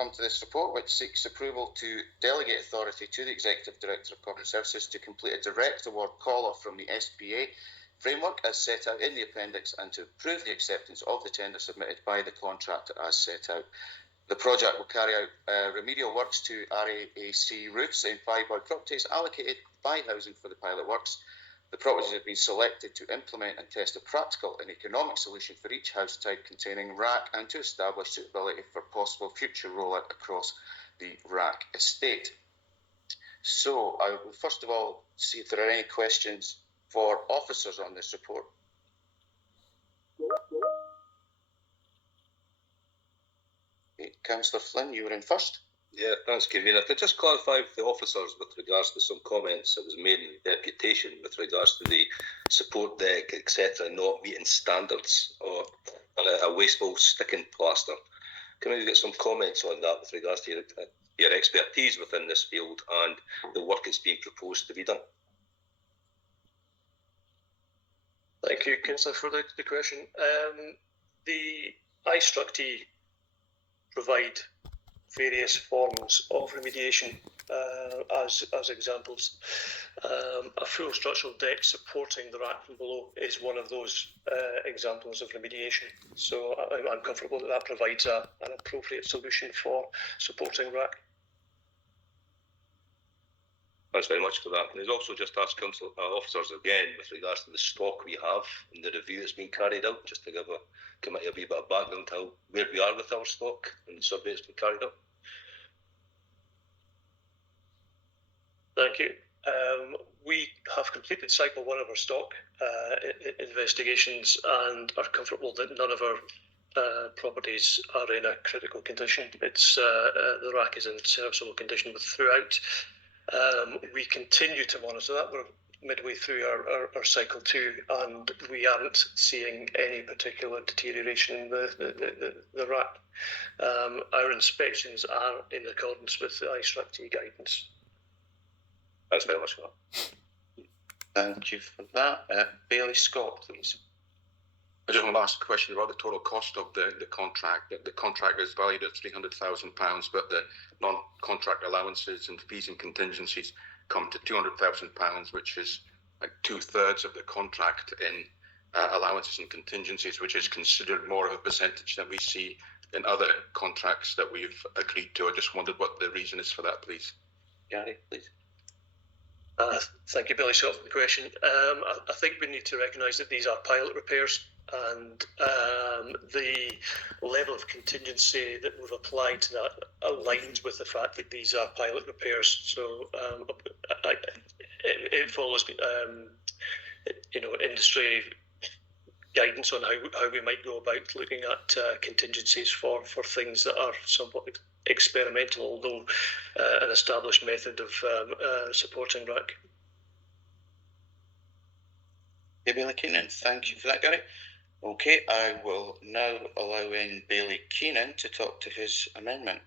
come to this report, which seeks approval to delegate authority to the Executive Director of Corporate Services to complete a direct award call-off from the SPA framework as set out in the appendix and to approve the acceptance of the tender submitted by the contractor as set out. The project will carry out remedial works to RAAC roofs in 5 properties allocated by housing for the pilot works. The properties have been selected to implement and test a practical and economic solution for each house type containing RAAC and to establish suitability for possible future rollout across the RAAC estate. So I will first of all see if there are any questions for officers on this report. Okay, Councillor Flynn, you were in first. Yeah, thanks, Convener. Could I just clarify with the officers with regards to some comments that was made in the deputation with regards to the support deck, etc., not meeting standards or a wasteful sticking plaster? Can we get some comments on that with regards to your expertise within this field and the work that's being proposed to be done? Thank you, Councillor, for the question. The IStrucT provide various forms of remediation as examples. A full structural deck supporting the RAAC from below is one of those examples of remediation. So I'm comfortable that provides an appropriate solution for supporting RAAC. Thanks very much for that. And there's also just asked council officers again with regards to the stock we have and the review that's been carried out, just to give a committee a wee bit of background to where we are with our stock and the survey that's been carried out. Thank you. We have completed cycle 1 of our stock investigations and are comfortable that none of our properties are in a critical condition. It's the RAAC is in serviceable condition throughout. We continue to monitor that. We're midway through our cycle 2 and we aren't seeing any particular deterioration in the RAAC. Our inspections are in accordance with the IStrucT guidance. Thanks very much for that. Thank you for that. Bailey Scott, please. I just want to ask a question about the total cost of the contract. The contract is valued at £300,000, but the non-contract allowances and fees and contingencies come to £200,000, which is like 2/3 of the contract in allowances and contingencies, which is considered more of a percentage than we see in other contracts that we've agreed to. I just wondered what the reason is for that, please. Gary, please. Thank you, Billy Scott, for the question. I think we need to recognise that these are pilot repairs and the level of contingency that we've applied to that aligns with the fact that these are pilot repairs. So it follows industry guidance on how we might go about looking at contingencies for things that are somewhat experimental, although an established method of supporting RAAC. Bailey Keenan, thank you for that, Gary. Okay, I will now allow in Bailey Keenan to talk to his amendment.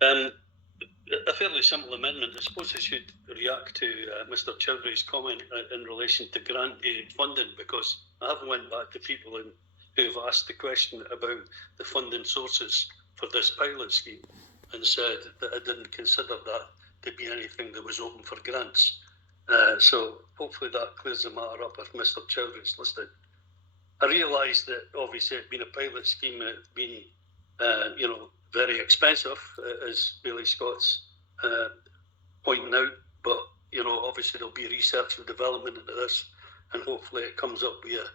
A fairly simple amendment. I suppose I should react to Mr Chowdhry's comment in relation to grant aid funding, because I have went back to people who have asked the question about the funding sources for this pilot scheme and said that I didn't consider that to be anything that was open for grants. So hopefully that clears the matter up if Mr Chowdhry's listening. I realise that obviously it's been a pilot scheme and it's been very expensive, as Bailey Scott's pointing out, but obviously there'll be research and development into this and hopefully it comes up with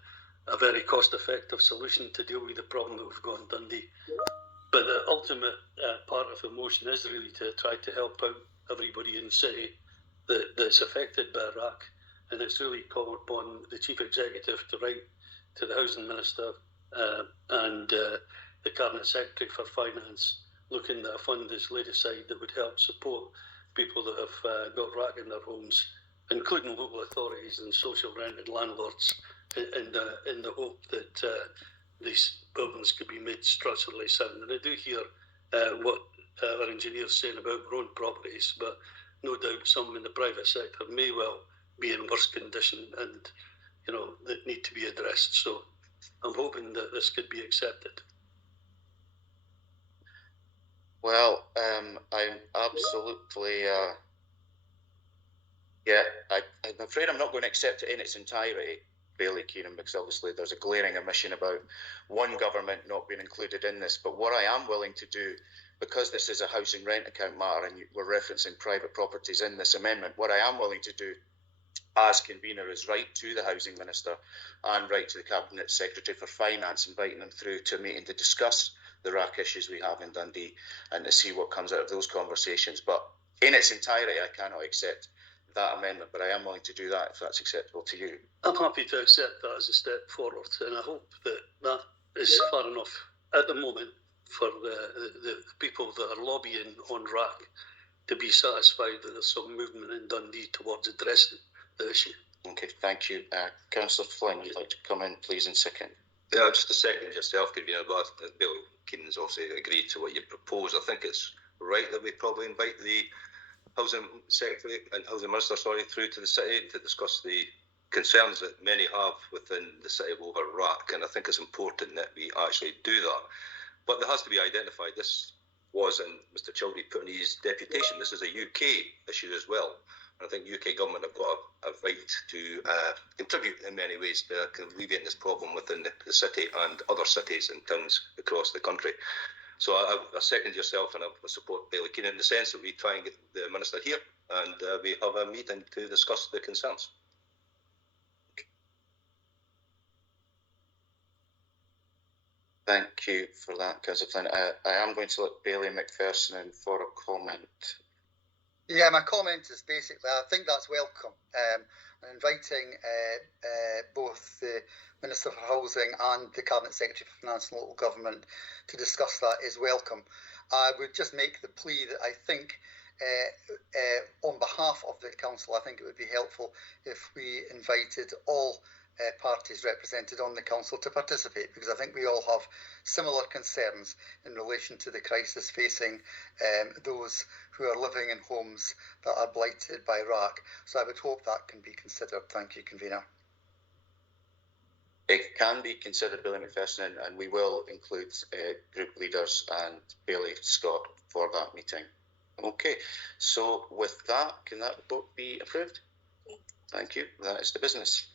a very cost-effective solution to deal with the problem that we've got in Dundee. But the ultimate part of the motion is really to try to help out everybody in the city that's affected by RAAC, and it's really called upon the Chief Executive to write to the Housing Minister and the Cabinet Secretary for Finance, looking at a fund is laid aside that would help support people that have got RAAC in their homes, including local authorities and social rented landlords, in the hope that these buildings could be made structurally sound. And I do hear what our engineers saying about their own properties, but no doubt some in the private sector may well be in worse condition and that need to be addressed. So I'm hoping that this could be accepted. Well, I'm absolutely, I'm afraid I'm not going to accept it in its entirety, Bailey Keenan, because obviously there's a glaring omission about one government not being included in this. But what I am willing to do, because this is a housing rent account matter and we're referencing private properties in this amendment, what I am willing to do as convener is write to the Housing Minister and write to the Cabinet Secretary for Finance, inviting them through to a meeting to discuss the RAAC issues we have in Dundee and to see what comes out of those conversations. But in its entirety, I cannot accept that amendment, but I am willing to do that if that's acceptable to you. I'm happy to accept that as a step forward, and I hope that that is far enough at the moment for the people that are lobbying on RAAC to be satisfied that there's some movement in Dundee towards addressing the issue. Okay, thank you. Councillor Flynn, would you like to come in, please, in second? Yeah, just a second yourself, convener, but Bill Keenan's also agreed to what you propose. I think it's right that we probably invite the Housing Secretary and Housing Minister, through to the city to discuss the concerns that many have within the city over RAAC, and I think it's important that we actually do that. But there has to be identified. This was, and Mr Chowdhry put in his deputation, this is a UK issue as well. And I think UK government have got a right to contribute in many ways to alleviate this problem within the city and other cities and towns across the country. So I second yourself, and I support Bailey Keenan in the sense that we try and get the Minister here and we have a meeting to discuss the concerns. Thank you for that, Councillor Flynn. I am going to let Bailey McPherson in for a comment. Yeah, my comment is basically, I think that's welcome. Inviting both the Minister for Housing and the Cabinet Secretary for Finance and Local Government to discuss that is welcome. I would just make the plea that I think on behalf of the Council, I think it would be helpful if we invited all parties represented on the Council to participate, because I think we all have similar concerns in relation to the crisis facing those who are living in homes that are blighted by RAAC. So I would hope that can be considered. Thank you, Convener. It can be considered, Billy McPherson, and we will include group leaders and Bailey Scott for that meeting. Okay, so with that, can that vote be approved? Thank you. That is the business.